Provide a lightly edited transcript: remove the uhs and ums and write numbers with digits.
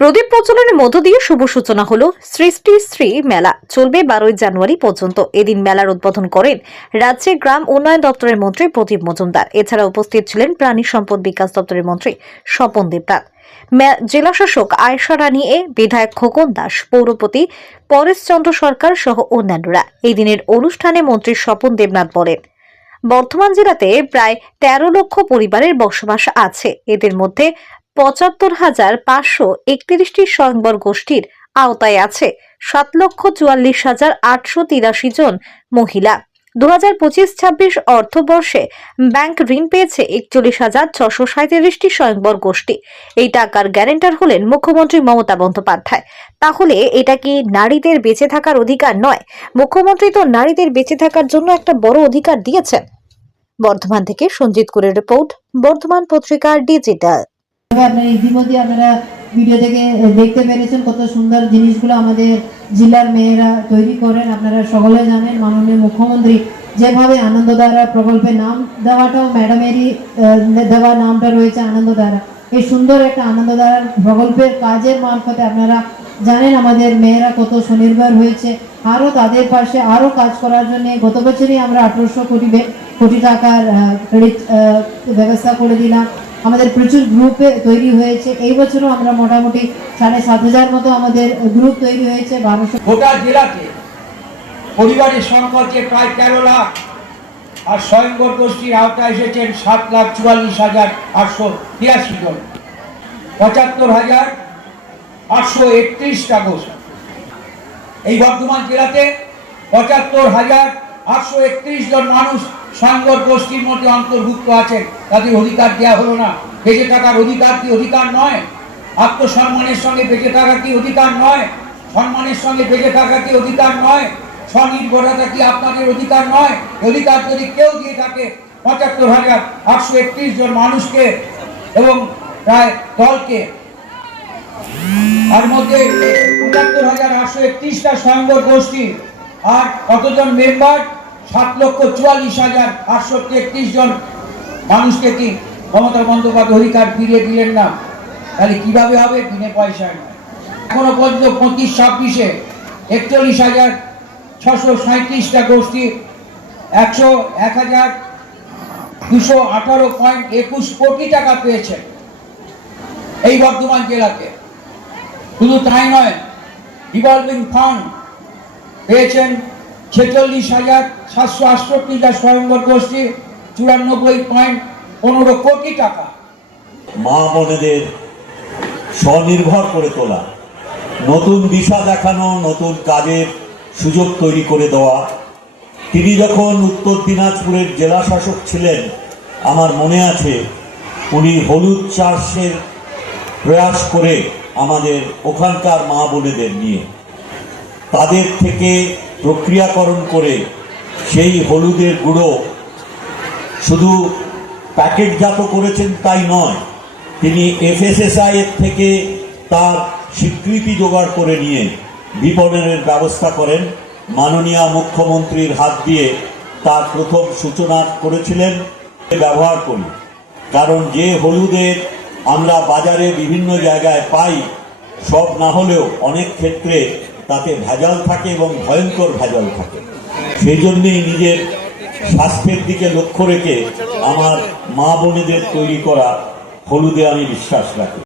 প্রদীপ প্রজ্বলনের মধ্য দিয়ে শুভ সূচনা হলো সৃষ্টি শ্রী মেলা। চলবে 12 জানুয়ারি পর্যন্ত। এদিন মেলার উদ্বোধন করেন রাজ্যের গ্রাম উন্নয়ন দপ্তরের মন্ত্রী প্রদীপ মজুমদার। এছাড়া উপস্থিত ছিলেন প্রাণী সম্পদ বিকাশ দপ্তরের মন্ত্রী স্বপন দেবনাথ, জেলা শাসক আয়েশা রানী, বিধায়ক খোকন দাস, পৌরপতি পরেশ চন্দ্র সরকার সহ অন্যান্যরা। এই দিনের অনুষ্ঠানে মন্ত্রী স্বপন দেবনাথ বলেন, বর্ধমান জেলাতে প্রায় 13 লক্ষ পরিবারের বসবাস আছে। এদের মধ্যে ৭৫,৫৩১টি স্বয়ম্বর গোষ্ঠীর আওতায় আছে ৭,৪৪,৮৮৩ জন মহিলা। 2025-26 অর্থবর্ষে ব্যাংক ঋণ পেয়েছে ৪১,৬৩৭টি স্বয়ম্বর গোষ্ঠী। এই টাকার গ্যারান্টার হলেন মুখ্যমন্ত্রী মমতা বন্দ্যোপাধ্যায়। তাহলে এটা কি নারীদের বেঁচে থাকার অধিকার নয়? মুখ্যমন্ত্রী তো নারীদের বেঁচে থাকার জন্য একটা বড় অধিকার দিয়েছেন। বর্ধমান থেকে সঞ্জিত কুরের রিপোর্ট, বর্ধমান পত্রিকা ডিজিটাল। আপনারা ইতিমধ্যে আপনারা ভিডিও থেকে দেখতে পেরেছেন কত সুন্দর জিনিসগুলো আমাদের জেলার মেয়েরা তৈরি করেন। আপনারা সকলে জানেন মাননীয় মুখ্যমন্ত্রী যেভাবে আনন্দধারা প্রকল্পে নাম দেওয়াটাও ম্যাডামেরই দেওয়া নামটা রয়েছে আনন্দধারা। এই সুন্দর একটা আনন্দধারার প্রকল্পের কাজের মারফতে আপনারা জানেন আমাদের মেয়েরা কত স্বনির্ভর হয়েছে। আরও তাদের পাশে আরও কাজ করার জন্য গত বছরই আমরা 1800 কোটি টাকার ক্রেডিট ব্যবস্থা করে দিলাম। আমাদের প্রচুর গ্রুপে তৈরি হয়েছে। এই বছরও আমরা মোটামুটি 7,500 মতো আমাদের গ্রুপ তৈরি হয়েছে। 1200 গোটা জেলাতে পরিবারের সংখ্যা হচ্ছে প্রায় 13 লাখ, আর স্বয়ম্বর গোষ্ঠীর আওতায় এসেছেন 7,44,883 জন। 75,831টা গোষ্ঠী। এই বর্ধমান জেলাতে 75,831 জন মানুষ স্বয়ম্বর গোষ্ঠীর মধ্যে অন্তর্ভুক্ত আছেন। তাদের অধিকার দেওয়া হলো না। বেঁচে থাকার অধিকার কি অধিকার নয়? আত্মসম্মানের সঙ্গে বেঁচে থাকা কি অধিকার নয়? সম্মানের সঙ্গে বেঁচে থাকা কি অধিকার নয়? স্বনির্ভরতা কি আপনাদের অধিকার নয়? অধিকার যদি কেউ দিয়ে থাকে 75,831 জন মানুষকে এবং প্রায় দলকে, তার মধ্যে 75,831টা স্বয়ম্বর গোষ্ঠী, আর কতজন মেম্বার? 7,44,833 জন মানুষকে কি মমতা বন্দ্যোপাধ্যায় অধিকার ফিরিয়ে দিলেন না? তাহলে কিভাবে হবে? বিনা পয়সায় নয়। এখনো পর্যন্ত 25-26-এ 41,637টা গোষ্ঠী 1,218.21 কোটি টাকা পেয়েছে এই বর্ধমান জেলাতে। শুধু তাই নয়, রিভলভিং ফান্ড পেয়েছেন 46,768টা স্বয়ম্বর গোষ্ঠী 94.15 কোটি টাকা। মা বোনেদের স্বনির্ভর করে তোলা, নতুন দিশা দেখানো, নতুন কাজের সুযোগ তৈরি করে দেওয়া। তিনি যখন উত্তর দিনাজপুরের জেলা শাসক ছিলেন, আমার মনে আছে উনি হলুদ চাষের প্রয়াস করে আমাদের ওখানকার মা বোনেদের নিয়ে তাদের থেকে প্রক্রিয়াকরণ করে সেই হলুদের গুঁড়ো শুধু প্যাকেটজাত করেছেন তাই নয়, তিনি FSSAI এর থেকে তার স্বীকৃতি জোগাড় করে নিয়ে বিপণনের ব্যবস্থা করেন। মাননীয় মুখ্যমন্ত্রীর হাত দিয়ে তার প্রথম সূচনা করেছিলেন। ব্যবহার করি, কারণ যে হলুদের আমরা বাজারে বিভিন্ন জায়গায় পাই, সব না হলেও অনেক ক্ষেত্রে তাতে ভেজাল থাকে এবং ভয়ঙ্কর ভেজাল থাকে। সেই জন্যেই নিজের স্বাস্থ্যের দিকে লক্ষ্য রেখে আমার মা বোনেদের তৈরি করা হলুদে আমি বিশ্বাস রাখি।